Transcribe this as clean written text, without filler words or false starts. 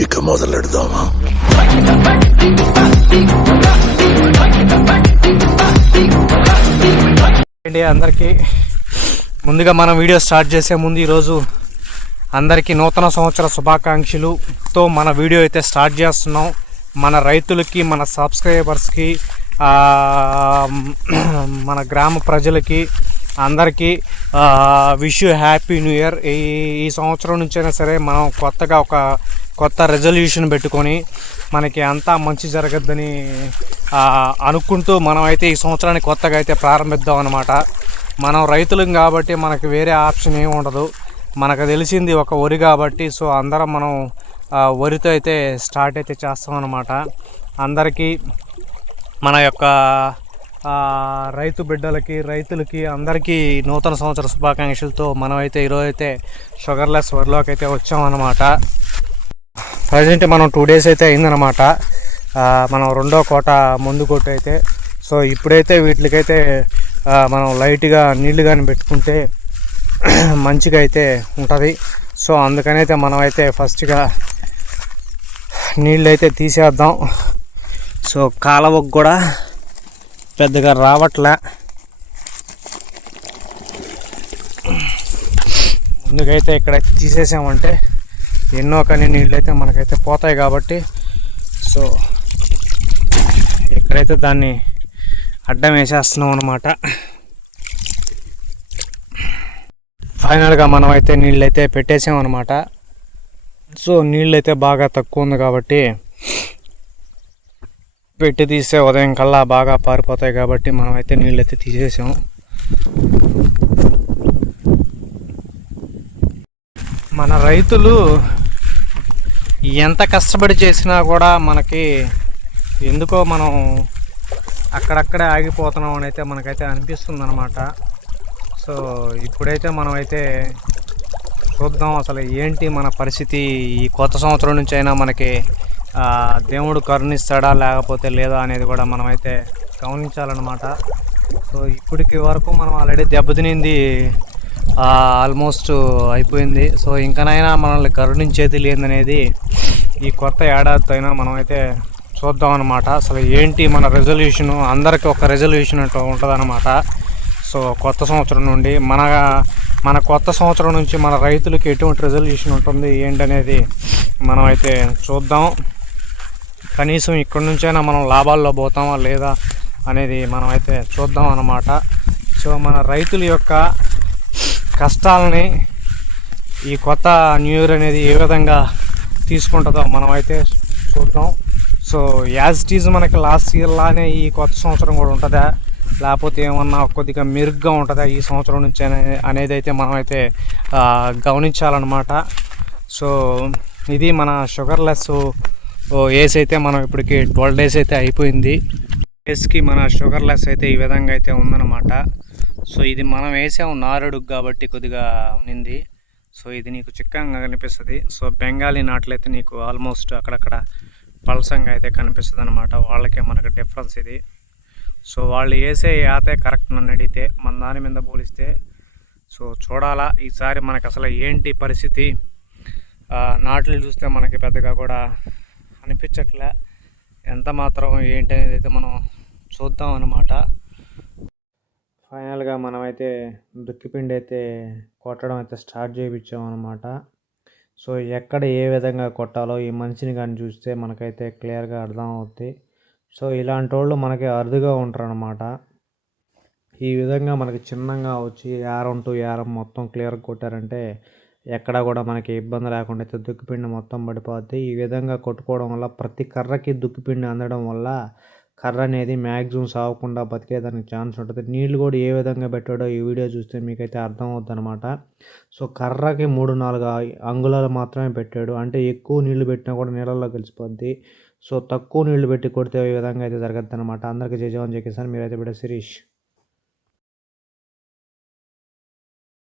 ఇక మొదలెడదామా? అందరికీ ముందుగా మనం వీడియో స్టార్ట్ చేసే ముందు ఈరోజు అందరికీ నూతన సంవత్సర శుభాకాంక్షలుతో మన వీడియో అయితే స్టార్ట్ చేస్తున్నాం. మన రైతులకి, మన సబ్స్క్రైబర్స్కి, మన గ్రామ ప్రజలకి అందరికీ wish you happy new year. ఈ సంవత్సరం నుంచైనా సరే మనం కొత్తగా ఒక కొత్త రెజల్యూషన్ పెట్టుకొని మనకి అంతా మంచి జరగద్దని అనుకుంటూ మనమైతే ఈ సంవత్సరాన్ని కొత్తగా అయితే ప్రారంభిద్దాం అన్నమాట. మనం రైతులం కాబట్టి మనకి వేరే ఆప్షన్ ఏమి ఉండదు. మనకు తెలిసింది ఒక వరి కాబట్టి సో అందరం మనం వరితో అయితే స్టార్ట్ అయితే చేస్తాం అన్నమాట. అందరికీ మన యొక్క రైతు బిడ్డలకి, రైతులకి అందరికీ నూతన సంవత్సర శుభాకాంక్షలతో మనమైతే ఈరోజు అయితే షుగర్లెస్ వరిలోకి అయితే వచ్చామన్నమాట. ప్రజెంట్ మనం 2 days అయితే అయిందనమాట. మనం రెండో కోట ముందు కోట అయితే సో ఇప్పుడైతే వీటికైతే మనం లైట్గా నీళ్లు కానీ పెట్టుకుంటే మంచిగా అయితే ఉంటుంది. సో అందుకనైతే మనమైతే ఫస్ట్గా నీళ్ళు అయితే తీసేద్దాం. సో కాలువకు కూడా పెద్దగా రావట్లే. ముందుకైతే ఇక్కడైతే తీసేసామంటే ఎన్నో కానీ నీళ్ళు అయితే మనకైతే పోతాయి కాబట్టి సో ఇక్కడైతే దాన్ని అడ్డం వేసేస్తున్నాం అన్నమాట. ఫైనల్గా మనం అయితే నీళ్ళు అయితే పెట్టేసామన్నమాట. సో నీళ్ళు అయితే బాగా తక్కువ ఉంది కాబట్టి పెట్టి తీస్తే ఉదయం కల్లా బాగా పారిపోతాయి కాబట్టి మనం అయితే నీళ్ళు అయితే తీసేసాము. మన రైతులు ఎంత కష్టపడి చేసినా కూడా మనకి ఎందుకో మనం అక్కడక్కడే ఆగిపోతున్నాం అని అయితే మనకైతే అనిపిస్తుంది అనమాట. సో ఇప్పుడైతే మనమైతే చూద్దాం అసలు ఏంటి మన పరిస్థితి. ఈ కొత్త సంవత్సరం నుంచి అయినా మనకి దేవుడు కరుణిస్తాడా లేకపోతే లేదా అనేది కూడా మనమైతే గమనించాలన్నమాట. సో ఇప్పటికి వరకు మనం ఆల్రెడీ దెబ్బతినింది ఆల్మోస్ట్ అయిపోయింది. సో ఇంకనైనా మనల్ని కరుణించేది లేదనేది ఈ కొత్త ఏడాదితో అయినా మనమైతే చూద్దాం అన్నమాట. అసలు ఏంటి మన రెజల్యూషను, అందరికీ ఒక రెజల్యూషన్ ఉంటుంది అన్నమాట. సో కొత్త సంవత్సరం నుండి మన కొత్త సంవత్సరం నుంచి మన రైతులకి ఎటువంటి రెజల్యూషన్ ఉంటుంది ఏంటనేది మనమైతే చూద్దాం. కనీసం ఇక్కడి నుంచైనా మనం లాభాల్లో పోతామా లేదా అనేది మనమైతే చూద్దాం అన్నమాట. సో మన రైతుల యొక్క కష్టాలని ఈ కొత్త న్యూ ఇయర్ అనేది ఏ విధంగా తీసుకుంటుందో మనమైతే చూద్దాం. సో యాజ్ ఇట్ ఈజ్ మనకి లాస్ట్ ఇయర్ లానే ఈ కొత్త సంవత్సరం కూడా ఉంటుందా లేకపోతే ఏమన్నా కొద్దిగా మెరుగ్గా ఉంటుందా ఈ సంవత్సరం నుంచి అనేది అయితే మనమైతే గమనించాలన్నమాట. సో ఇది మన షుగర్లెస్ ఏజ్ అయితే మనం ఇప్పటికి 12 days అయితే అయిపోయింది. డేస్కి మన షుగర్లెస్ అయితే ఈ విధంగా అయితే ఉందన్నమాట. సో ఇది మనం వేసాము నారుడుగు కాబట్టి కొద్దిగా ఉన్నింది. సో ఇది నీకు చిక్కగా కనిపిస్తుంది. సో బెంగాలీ నాట్లు అయితే నీకు ఆల్మోస్ట్ అక్కడక్కడ పలసంగా అయితే కనిపిస్తుంది అనమాట. వాళ్ళకే మనకు డిఫరెన్స్ ఇది. సో వాళ్ళు వేసే యాతే కరెక్ట్ నన్ను అడిగితే మన దాని మీద పోలిస్తే. సో చూడాలా ఈసారి మనకు అసలు ఏంటి పరిస్థితి. నాట్లు చూస్తే మనకి పెద్దగా కూడా అనిపించట్లే ఎంత మాత్రం ఏంటి అనేది అయితే మనం చూద్దాం అన్నమాట. ఫైనల్గా మనమైతే దుక్కిపిండి అయితే కొట్టడం అయితే స్టార్ట్ చేయించామన్నమాట. సో ఎక్కడ ఏ విధంగా కొట్టాలో ఈ మనిషిని కానీ చూస్తే మనకైతే క్లియర్గా అర్థం అవుతుంది. సో ఇలాంటి వాళ్ళు మనకి అరుదుగా ఉంటారు అన్నమాట. ఈ విధంగా మనకి చిన్నగా వచ్చి యారం టు యారం మొత్తం క్లియర్గా కొట్టారంటే ఎక్కడ కూడా మనకి ఇబ్బంది లేకుండా అయితే దుక్కిపిండి మొత్తం పడిపోద్ది. ఈ విధంగా కొట్టుకోవడం వల్ల ప్రతి కర్రకి దుక్కిపిండి అందడం వల్ల కర్ర అనేది మ్యాక్సిమం సాగకుండా బతికేదానికి ఛాన్స్ ఉంటుంది. నీళ్ళు కూడా ఏ విధంగా పెట్టాడో ఈ వీడియో చూస్తే మీకైతే అర్థం అవుతుంది అనమాట. సో కర్రకి 3-4 అంగుళాలు మాత్రమే పెట్టాడు. అంటే ఎక్కువ నీళ్లు పెట్టినా కూడా నీళ్ళల్లో కలిసిపోద్ది. సో తక్కువ నీళ్లు పెట్టి కొడితే ఈ విధంగా అయితే జరగద్దు అనమాట. అందరికీ జై జవాన్ జై కిసాన్. మీరైతే బిడ్డ శిరీష్.